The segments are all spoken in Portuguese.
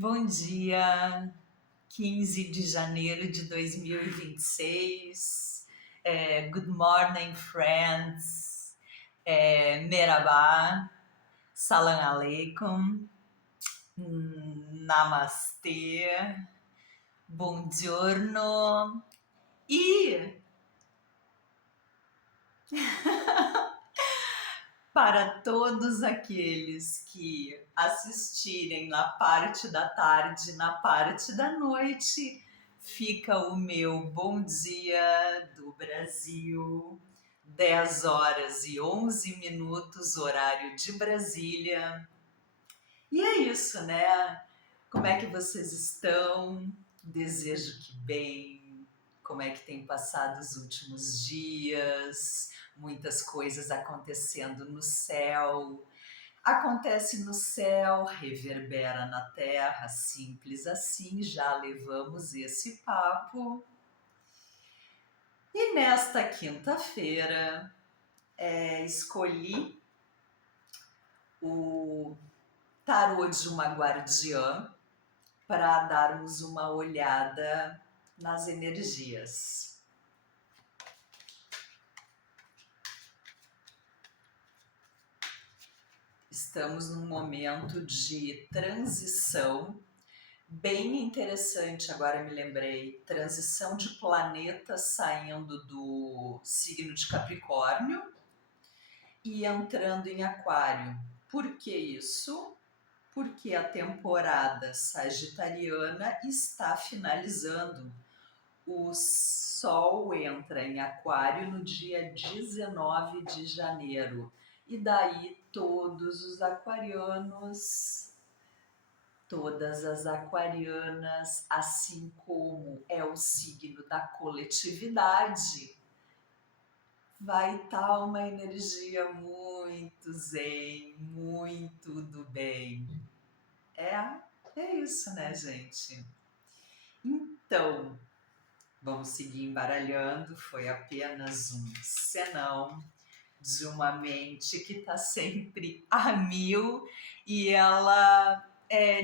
Bom dia, 15 de janeiro de 2026. Good morning, friends. Merhaba, salam aleikum, namastê, buongiorno. E para todos aqueles que assistirem na parte da tarde, na parte da noite, fica o meu bom dia do Brasil, 10 horas e 11 minutos, horário de Brasília. E é isso, né? Como é que vocês estão? Desejo que bem. Como é que tem passado os últimos dias? Muitas coisas acontecendo no céu. Acontece no céu, reverbera na terra, simples assim, já levamos esse papo. E nesta quinta-feira, escolhi o tarô de uma guardiã para darmos uma olhada nas energias. Estamos num momento de transição bem interessante, agora me lembrei, transição de planetas saindo do signo de Capricórnio e entrando em Aquário. Por que isso? Porque a temporada sagitariana está finalizando. O Sol entra em Aquário no dia 19 de janeiro. E daí todos os aquarianos, todas as aquarianas, assim como é o signo da coletividade, vai estar uma energia muito zen, muito do bem. É isso, né, gente? Então, vamos seguir embaralhando. Foi apenas um senão de uma mente que está sempre a mil e ela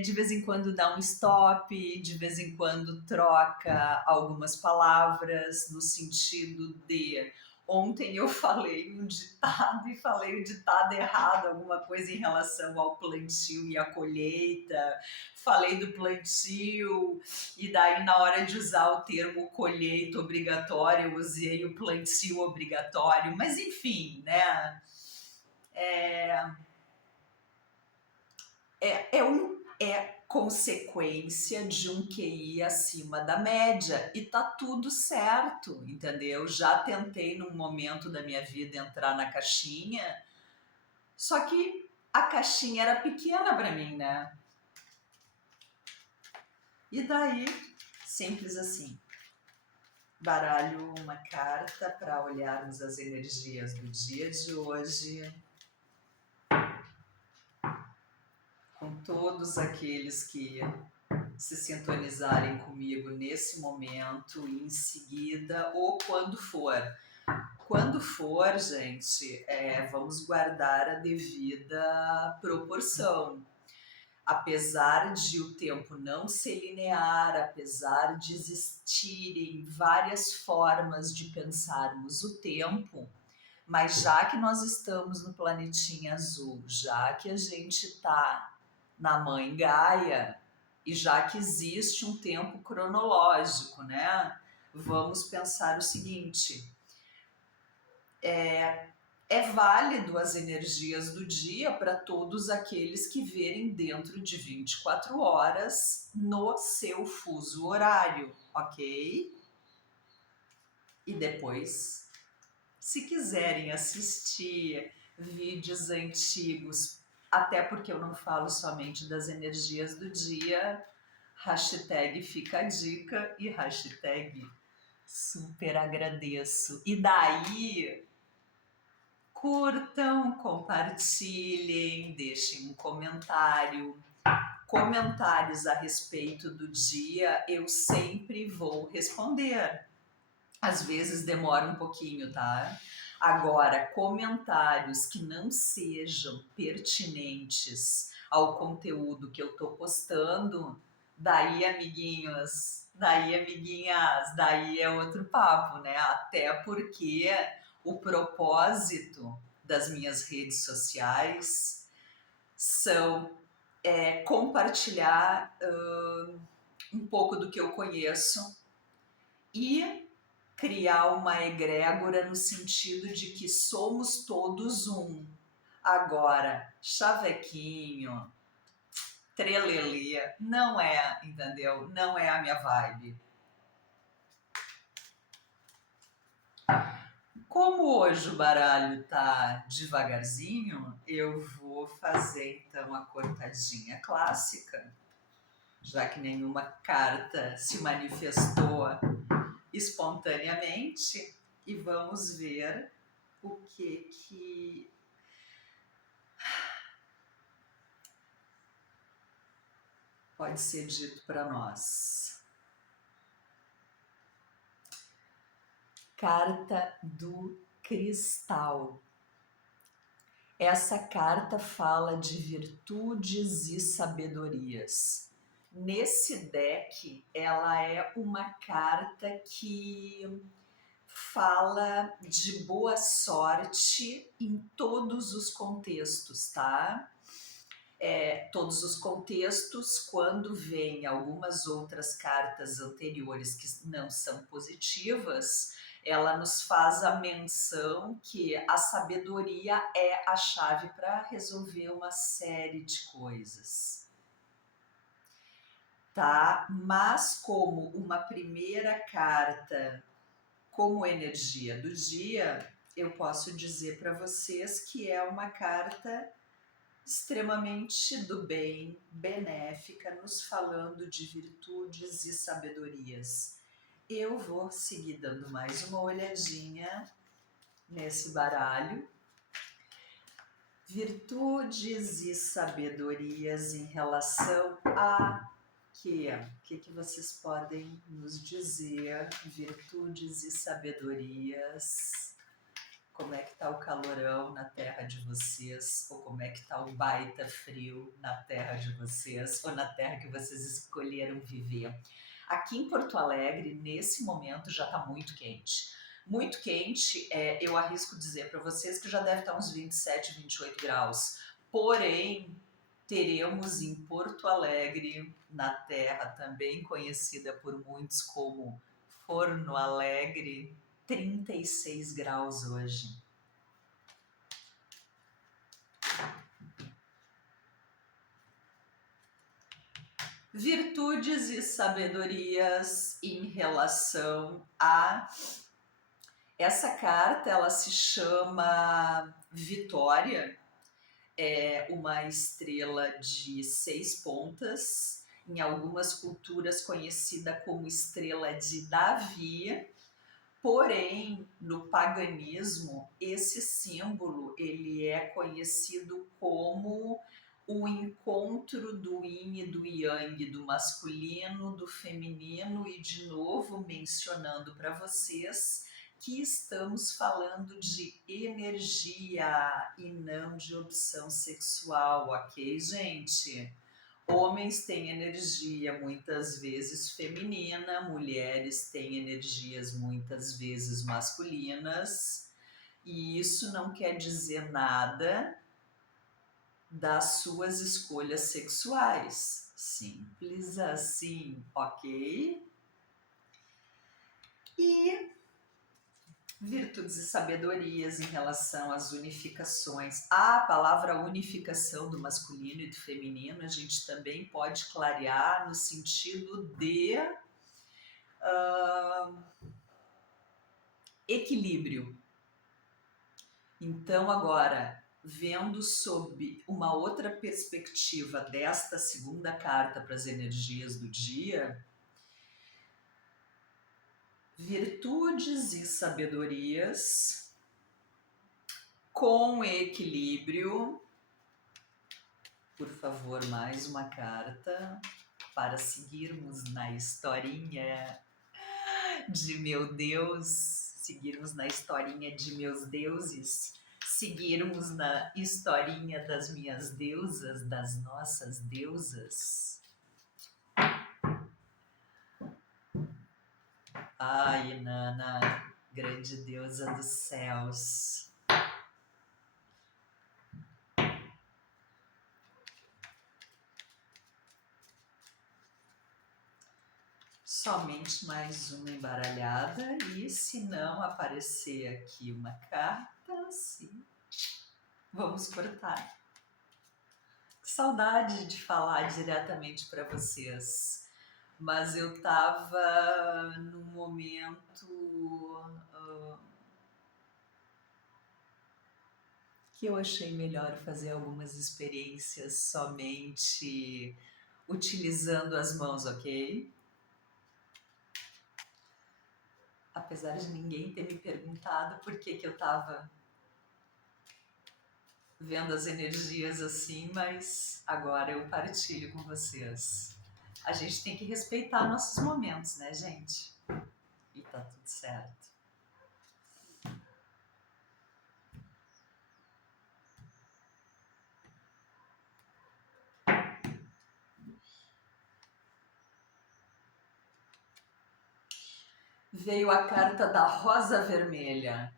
de vez em quando dá um stop, de vez em quando troca algumas palavras no sentido de ontem eu falei um ditado e falei o ditado errado, alguma coisa em relação ao plantio e à colheita, falei do plantio e daí na hora de usar o termo colheita obrigatória eu usei o plantio obrigatório, mas enfim, né? É consequência de um QI acima da média e tá tudo certo, entendeu? Já tentei num momento da minha vida entrar na caixinha, só que a caixinha era pequena para mim, né? E daí, simples assim, baralho uma carta para olharmos as energias do dia de hoje, com todos aqueles que se sintonizarem comigo nesse momento, em seguida, ou quando for. Quando for, gente, vamos guardar a devida proporção. Apesar de o tempo não ser linear, apesar de existirem várias formas de pensarmos o tempo, mas já que nós estamos no planetinha azul, já que a gente está na Mãe Gaia, e já que existe um tempo cronológico, né? Vamos pensar o seguinte: é válido as energias do dia para todos aqueles que verem dentro de 24 horas no seu fuso horário, ok? E depois, se quiserem assistir vídeos antigos, até porque eu não falo somente das energias do dia, hashtag fica a dica e hashtag super agradeço. E daí, curtam, compartilhem, deixem um comentário. Comentários a respeito do dia eu sempre vou responder. Às vezes demora um pouquinho, tá? Agora, comentários que não sejam pertinentes ao conteúdo que eu estou postando, daí, amiguinhos, daí, amiguinhas, daí é outro papo, né? Até porque o propósito das minhas redes sociais são compartilhar um pouco do que eu conheço e criar uma egrégora no sentido de que somos todos um. Agora, chavequinho, trelelê, não é, entendeu? Não é a minha vibe. Como hoje o baralho tá devagarzinho, eu vou fazer então a cortadinha clássica, já que nenhuma carta se manifestou espontaneamente, e vamos ver o que pode ser dito para nós. Carta do Cristal. Essa carta fala de virtudes e sabedorias. Nesse deck, ela é uma carta que fala de boa sorte em todos os contextos, tá? Todos os contextos, quando vem algumas outras cartas anteriores que não são positivas, ela nos faz a menção que a sabedoria é a chave para resolver uma série de coisas, tá? Mas como uma primeira carta, como energia do dia, eu posso dizer para vocês que é uma carta extremamente do bem, benéfica, nos falando de virtudes e sabedorias. Eu vou seguir dando mais uma olhadinha nesse baralho. Virtudes e sabedorias em relação a quê? O que vocês podem nos dizer? Virtudes e sabedorias. Como é que tá o calorão na terra de vocês, ou como é que tá o baita frio na terra de vocês, ou na terra que vocês escolheram viver. Aqui em Porto Alegre, nesse momento, já tá muito quente. Muito quente, eu arrisco dizer para vocês que já deve estar uns 27, 28 graus. Porém, teremos em Porto Alegre, na terra também conhecida por muitos como Forno Alegre, 36 graus hoje. Virtudes e sabedorias em relação a essa carta, ela se chama Vitória, é uma estrela de 6 pontas, em algumas culturas conhecida como estrela de Davi. Porém, no paganismo, esse símbolo ele é conhecido como o encontro do yin e do yang, do masculino, do feminino, e de novo mencionando para vocês que estamos falando de energia e não de opção sexual, ok, gente? Homens têm energia muitas vezes feminina, mulheres têm energias muitas vezes masculinas, e isso não quer dizer nada das suas escolhas sexuais. Simples assim, ok? E virtudes e sabedorias em relação às unificações. A palavra unificação do masculino e do feminino a gente também pode clarear no sentido de equilíbrio. Então, agora, vendo sob uma outra perspectiva desta segunda carta para as energias do dia, virtudes e sabedorias com equilíbrio. Por favor, mais uma carta para seguirmos na historinha de meu Deus. seguirmos na historinha de meus deuses, seguirmos na historinha das minhas deusas, das nossas deusas. Ai, Inanna, grande deusa dos céus. Somente mais uma embaralhada e se não aparecer aqui uma carta, sim, vamos cortar. Que saudade de falar diretamente para vocês, mas eu estava num momento que eu achei melhor fazer algumas experiências somente utilizando as mãos, ok? Apesar de ninguém ter me perguntado por que eu estava vendo as energias assim, mas agora eu partilho com vocês. A gente tem que respeitar nossos momentos, né, gente? E tá tudo certo. Veio a carta da Rosa Vermelha.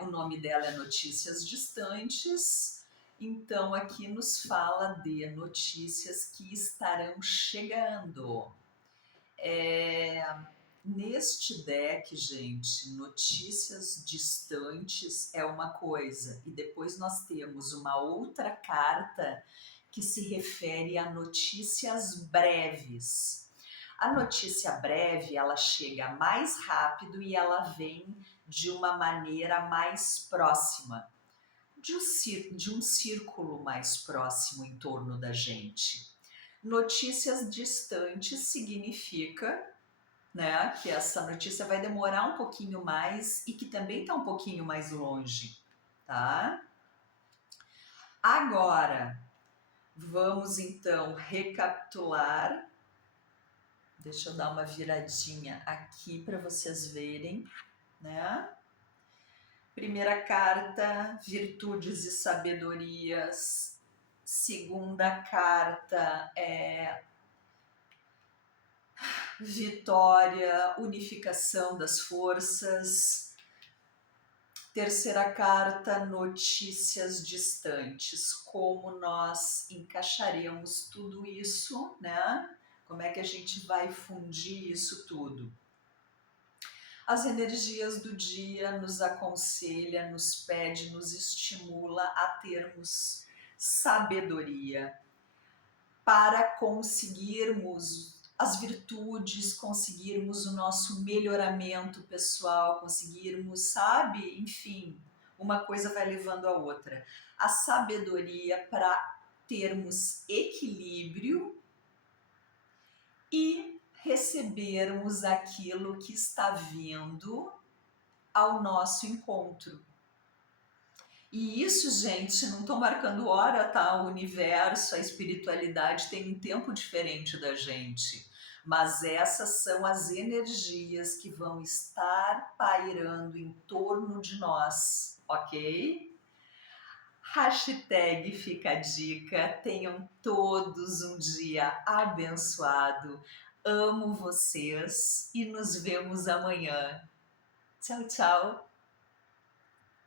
O nome dela é Notícias Distantes, então aqui nos fala de notícias que estarão chegando. Neste deck, gente, notícias distantes é uma coisa, e depois nós temos uma outra carta que se refere a notícias breves. A notícia breve, ela chega mais rápido e ela vem de uma maneira mais próxima, de um círculo mais próximo em torno da gente. Notícias distantes significa, né, que essa notícia vai demorar um pouquinho mais e que também está um pouquinho mais longe, tá? Agora, vamos então recapitular. Deixa eu dar uma viradinha aqui para vocês verem, né? Primeira carta, virtudes e sabedorias. Segunda carta é vitória, unificação das forças. Terceira carta, notícias distantes. Como nós encaixaremos tudo isso, né? Como é que a gente vai fundir isso tudo? As energias do dia nos aconselha, nos pede, nos estimula a termos sabedoria para conseguirmos as virtudes, conseguirmos o nosso melhoramento pessoal, conseguirmos, sabe? Enfim, uma coisa vai levando a outra. A sabedoria para termos equilíbrio e recebermos aquilo que está vindo ao nosso encontro. E isso, gente, não estou marcando hora, tá? O universo, a espiritualidade tem um tempo diferente da gente. Mas essas são as energias que vão estar pairando em torno de nós, ok? Hashtag fica a dica, tenham todos um dia abençoado. Amo vocês e nos vemos amanhã. Tchau, tchau!